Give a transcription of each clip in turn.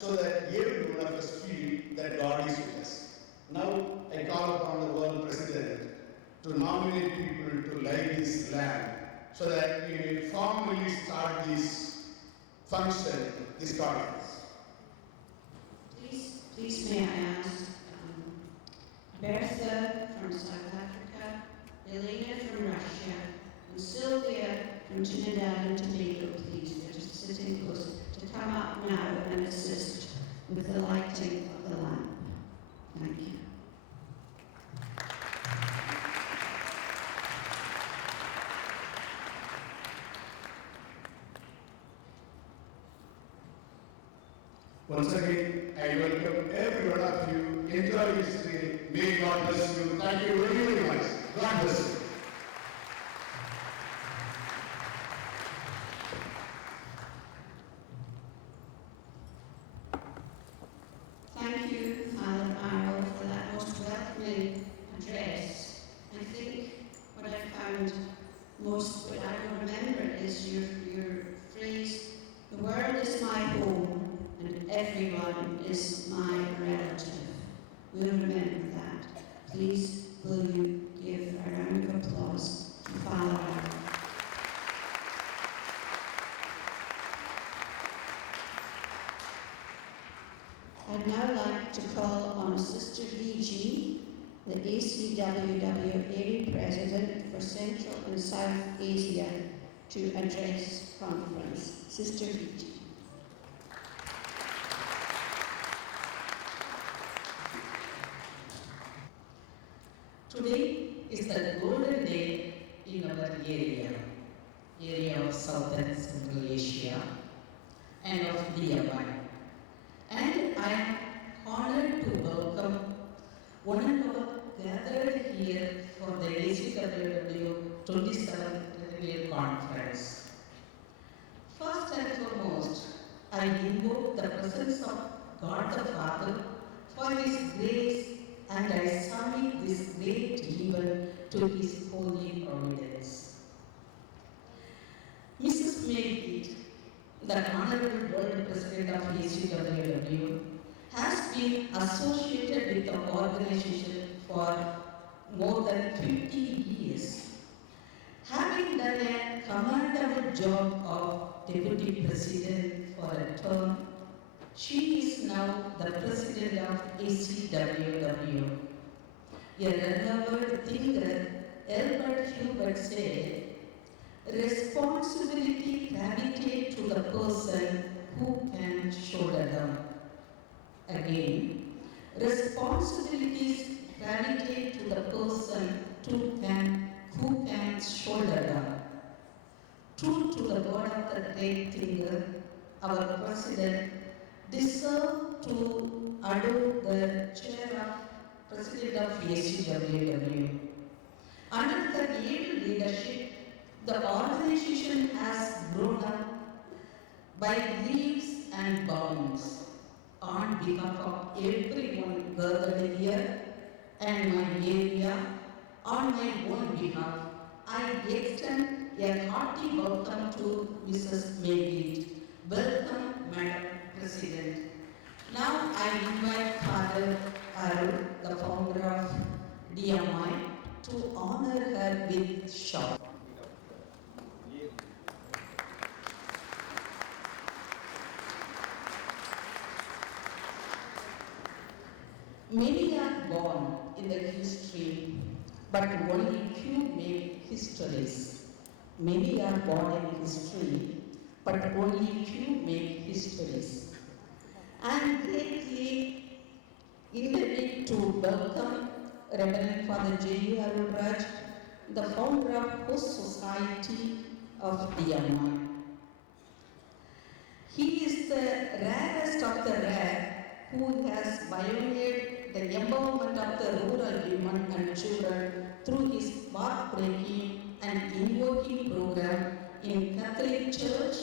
so that every one of us feel that God is with us. Now I call upon the world president to nominate people to light this lamp so that we may formally start this function, this conference. Please may I ask Bertha from South Africa, Elena from Russia, and Sylvia from Trinidad and Tobago, please, they're just sitting close, to come up now and assist with the lighting of the lamp. Thank you. Once again, I welcome every one of you. Enjoy this day. May God bless you. Thank you very, very much. God bless you. Thank you, Father Arrow, for that most welcoming address. I think what I found most, what I will remember is your phrase, the world is my home and everyone is my relative. We'll remember that. Please, will you give a round of applause to Father Arrow. I'd now like to call on Sister Vijay, the ACWW area president for Central and South Asia, to address conference. Sister Vijay. Today is the golden day in our area of South and Central Asia and of DMI. And I am honored to welcome one and all gathered here for the ACWW 27th Annual Conference. First and foremost, I invoke the presence of God the Father for His grace, and I submit this great event to His holy providence. Mrs. Mayheat, the Honorable World President of ACWW, has been associated with the organization for more than 50 years. Having done a commendable job of Deputy President for a term, she is now the President of ACWW. A renowned thinker, Albert Hubert, said, responsibility gravitates to the person who can shoulder them. Again, responsibilities gravitate to the person who can shoulder them. True to the word of the great thinker, our President deserve to adore the chair of President of ACWW. Under the able leadership, the organization has grown up by leaps and bounds. On behalf of everyone gathered here and my area, on my own behalf, I extend a hearty welcome to Mrs. Mayheat. Welcome, Madam President. Now I invite Father Arul, the founder of DMI, to honor her with shout. Many are born in the history, but only few make histories. Many are born in history, but only few make histories. I am greatly indebted to welcome Reverend Father J. Arulraj, the founder of Host Society of DMI. He is the rarest of the rare who has pioneered the empowerment of the rural women and children through his path-breaking and invoking program in Catholic Church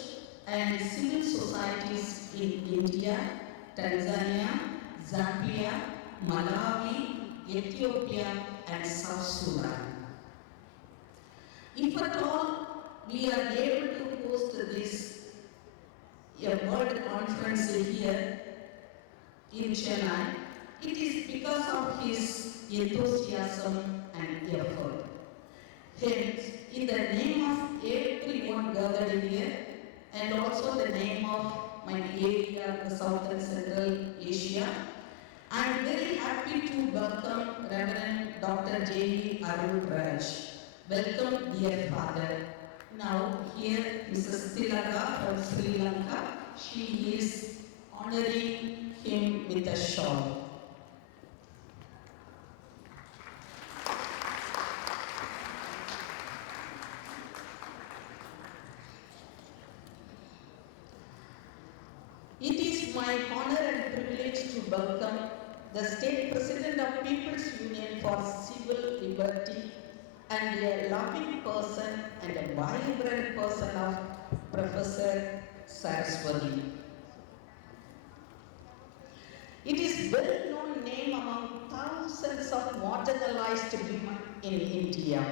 and civil societies in India, Tanzania, Zambia, Malawi, Ethiopia, and South Sudan. If at all we are able to host this a world conference here, in Chennai, it is because of his enthusiasm and effort. Hence, in the name of everyone gathered here, and also the name of my area, the South and Central Asia, I am very happy to welcome Reverend Dr. J.V. Arul Raj. Welcome, dear father. Now, here Mrs. Tilaka from Sri Lanka, she is honoring him with a shawl. It is my honor and privilege to welcome the State President of People's Union for Civil Liberty and a loving person and a vibrant person of Professor Saraswati. It is well-known name among thousands of marginalized women in India.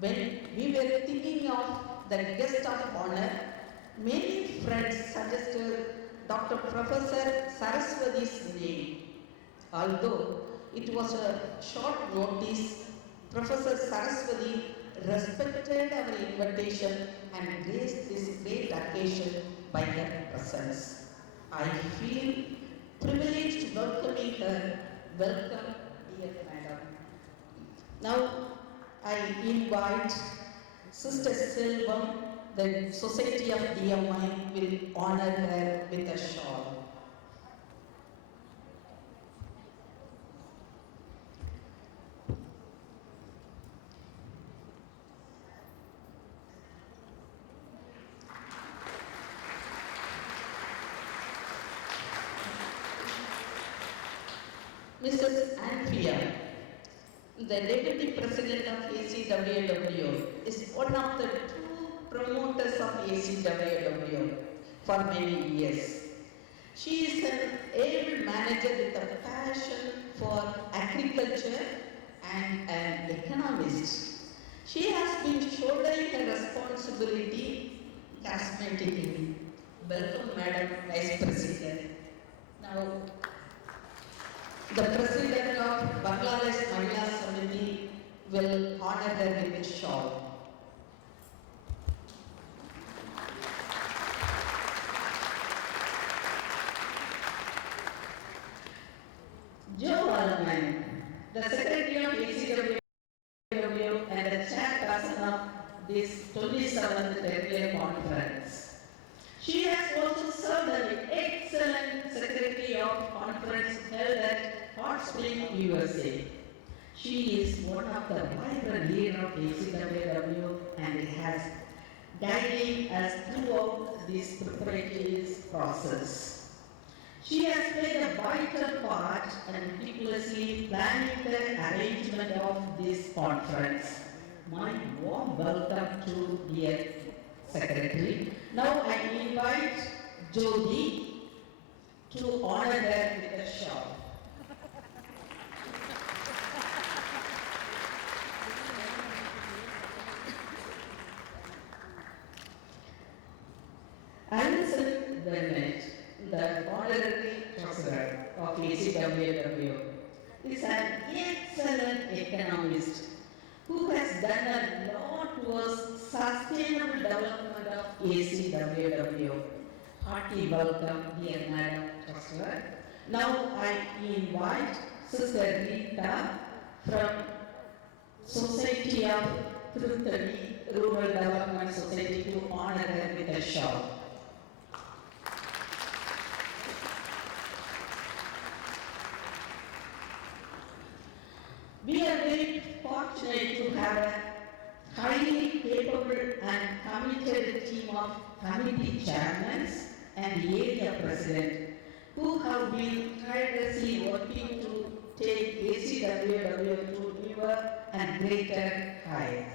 When we were thinking of the guest of honor, many friends suggested Dr. Professor Saraswati's name. Although it was a short notice, Professor Saraswati respected our invitation and graced this great occasion by her presence. I feel privileged welcoming her. Welcome, dear madam. Now, I invite Sister Selvam, the Society of DMI will honor her with a shawl. Mrs. Anthea, the Deputy President of ACWW, is one of the two promoters of ACWW for many years. She is an able manager with a passion for agriculture and an economist. She has been shouldering her responsibility charismatically. Welcome, Madam Vice President. Now, the President of Bangladesh Mahila Samiti will honor her with a shawl. Joe Allman, the Secretary of ACWW and the chairperson of this 27th Regular Conference. She has also served as an excellent Secretary of Conference held at Hot Spring, USA. She is one of the vibrant leaders of ACWW and has guiding us throughout this preparatory process. She has played a vital part in meticulously planning the arrangement of this conference. My warm welcome to dear Secretary. Now I invite Jodi to honor her with a shawl. Alison Burnett, the Honorary Treasurer of ACWW, is an excellent economist who has done a lot towards sustainable development of ACWW. Hearty welcome, dear Madam Treasurer. Now I invite Sister Rita from Society of Tirutani Rural Development Society to honor her with a shawl. We are very fortunate to have a highly capable and committed team of committee chairmen and area president who have been tirelessly working to take ACWW to newer and greater heights.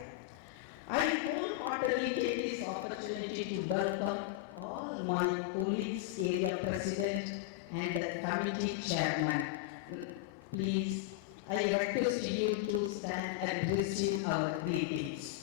I wholeheartedly take this opportunity to welcome all my colleagues, area president and the committee chairman. Please, I request you to stand and receive our greetings.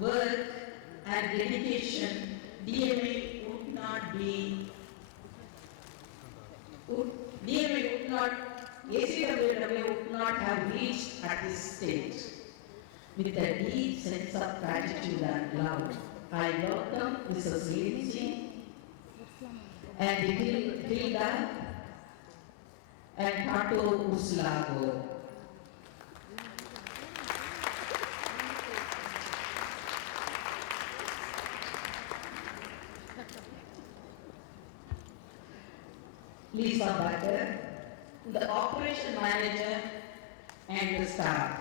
work and dedication, DMA would not be, DMA would not, ACWW would not have reached at this stage. With a deep sense of gratitude and love, I welcome Mrs. Lindsay and Hilda and Tato Uslago. Lisa Butter, the operation manager and the staff.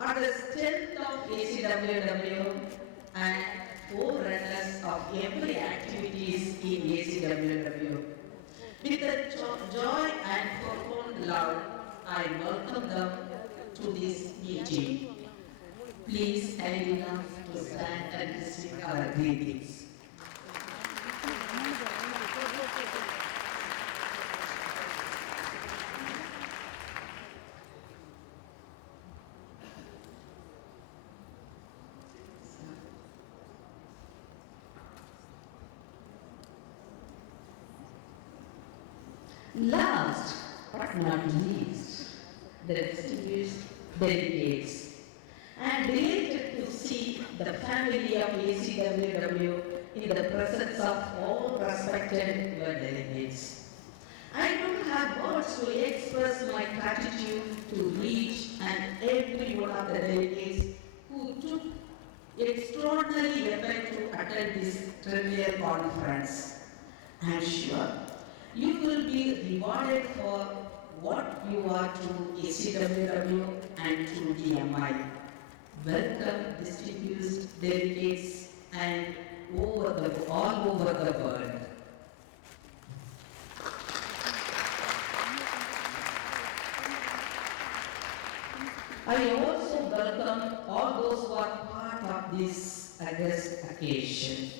Are the strength of ACWW and forerunners of every activities in ACWW. With the joy and profound love, I welcome them to this meeting. Please stand enough to stand and receive our greetings. Last but not least, the distinguished delegates. I am delighted to see the family of ACWW in the presence of all respected delegates. I don't have words to express my gratitude to each and every one of the delegates who took extraordinary effort to attend this trivial conference. I am sure you will be rewarded for what you are to ACWW and to DMI. Welcome distinguished delegates and all over the world. I also welcome all those who are part of this august occasion.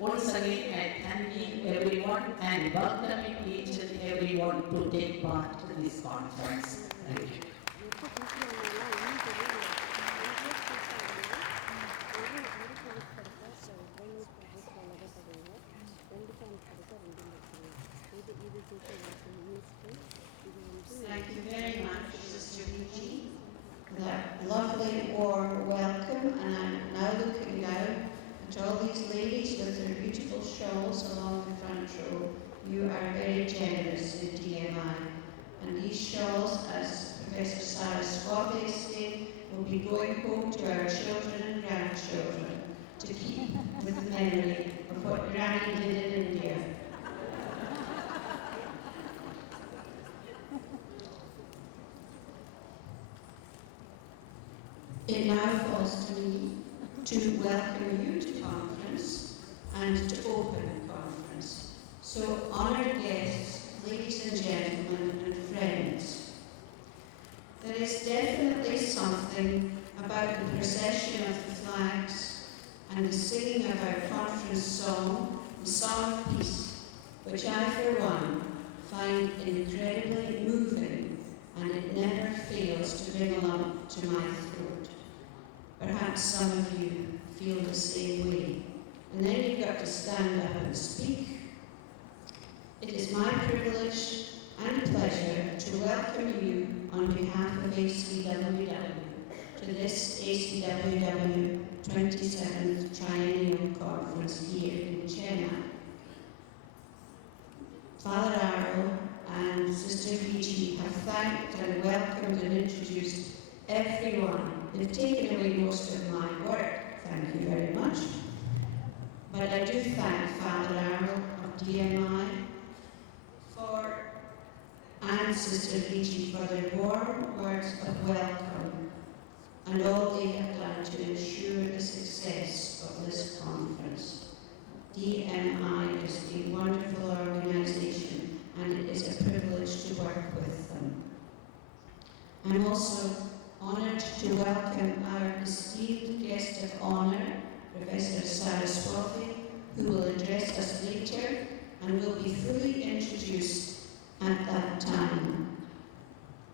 Once again, I thank everyone and welcoming each and everyone to take part in this conference. Thank you. Thank you very much, Sister Vicky, for that lovely warm welcome. And I'm now looking down at all these ladies with their beautiful shawls along the front row. You are very generous in DMI. And these shawls, as Professor Sarah Swabi is saying, will be going home to our children and grandchildren to keep with the memory of what Granny did in India. It now falls to me to welcome you to conference and to open the conference. So, honoured guests, ladies and gentlemen and friends, there is definitely something about the procession of the flags and the singing of our conference song, the Song of Peace, which I, for one, find incredibly moving, and it never fails to bring a lump to my throat. Perhaps some of you feel the same way. And then you've got to stand up and speak. It is my privilege and pleasure to welcome you on behalf of ACWW to this ACWW 27th Triennial Conference here in Chennai. Father Arrow and Sister Fiji have thanked and welcomed and introduced everyone. They've taken away most of my work, thank you very much. But I do thank Father Arrow of DMI and Sister Fiji for their warm words of welcome and all they have done to ensure the success of this conference. DMI is a wonderful organisation and it is a privilege to work with them. I'm also honoured to welcome our esteemed guest of honour, Professor Saraswati, who will address us later and will be fully introduced at that time.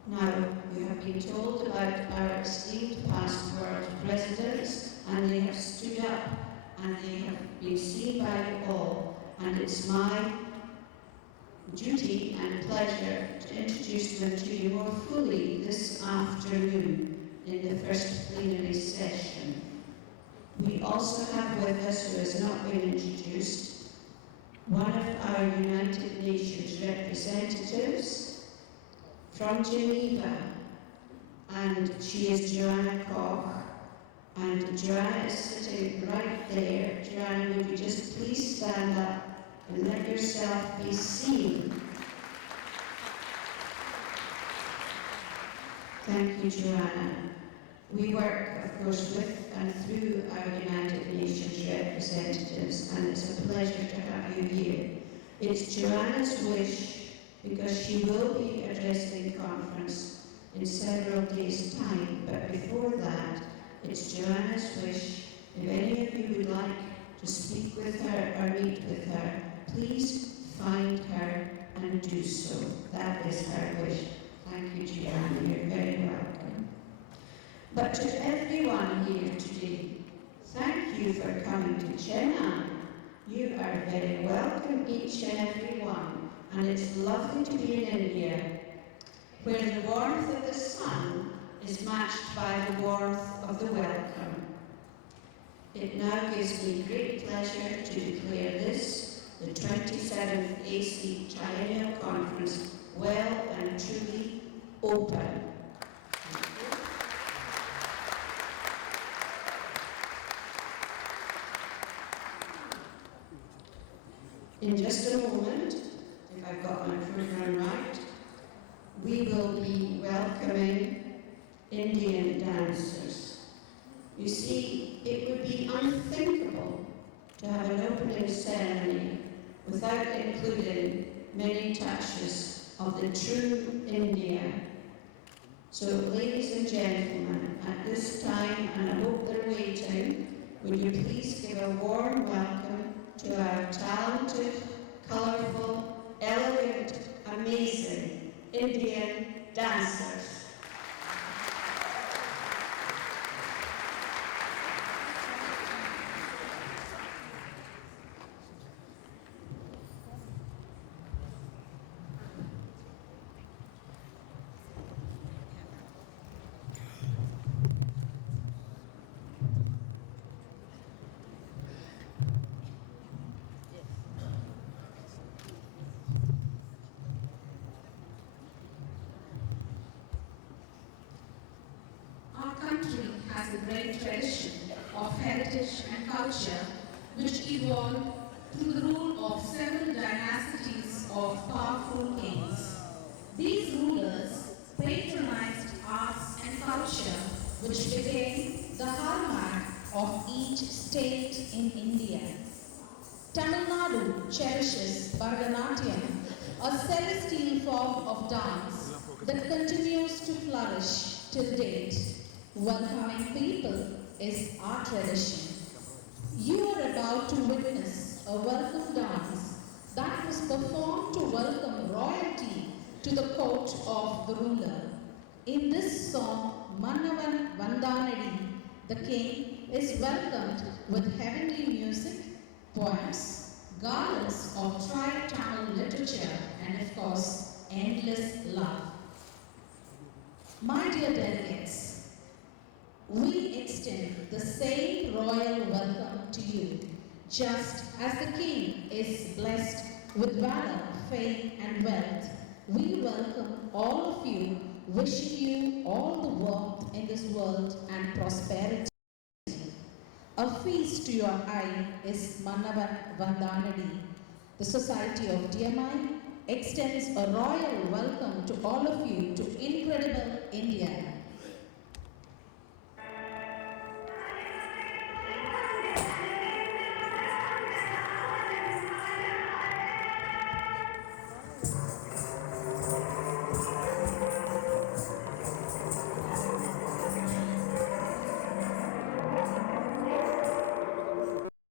Now, you have been told about our esteemed past world presidents and they have stood up and they have been seen by you all, and it's my duty and pleasure to introduce them to you more fully this afternoon in the first plenary session. We also have with us, who has not been introduced, one of our United Nations representatives from Geneva, and she is Joanna Koch, and Joanna is sitting right there. Joanna, would you just please stand up and let yourself be seen? Thank you, Joanna. We work, of course, with and through our United Nations representatives, and it's a pleasure to have you here. It's Joanna's wish, because she will be addressing the conference in several days' time, but before that, it's Joanna's wish, if any of you would like to speak with her or meet with her, please find her and do so. That is her wish. Thank you, Joanna. You're very welcome. But to everyone here today, thank you for coming to Chennai. You are very welcome, each and every one, and it's lovely to be in India, where the warmth of the sun is matched by the warmth of the welcome. It now gives me great pleasure to declare this, the 27th AC Triennial Conference, well and truly open. In just a moment, if I've got my program right, we will be welcoming Indian dancers. You see, it would be unthinkable to have an opening ceremony without including many touches of the true India. So, ladies and gentlemen, at this time, and I hope they're waiting, would you please give a warm welcome to our talented, colourful, elegant, amazing Indian dancers. Has a great tradition of heritage and culture which evolved through the rule of several dynasties of powerful kings. These rulers patronized arts and culture which became the hallmark of each state in India. Tamil Nadu cherishes Bharatanatyam, a celestial form of dance that continues to flourish till date. Welcoming people is our tradition. You are about to witness a welcome dance that was performed to welcome royalty to the court of the ruler. In this song, Mannavan Vandanadi, the king, is welcomed with heavenly music, poems, garlands of tri-Tamil literature, and of course, endless love. My dear delegates, we extend the same royal welcome to you, just as the king is blessed with valor, fame, and wealth. We welcome all of you, wishing you all the warmth in this world and prosperity. A feast to your eye is Mannavan Vandanadi. The Society of DMI extends a royal welcome to all of you to incredible India.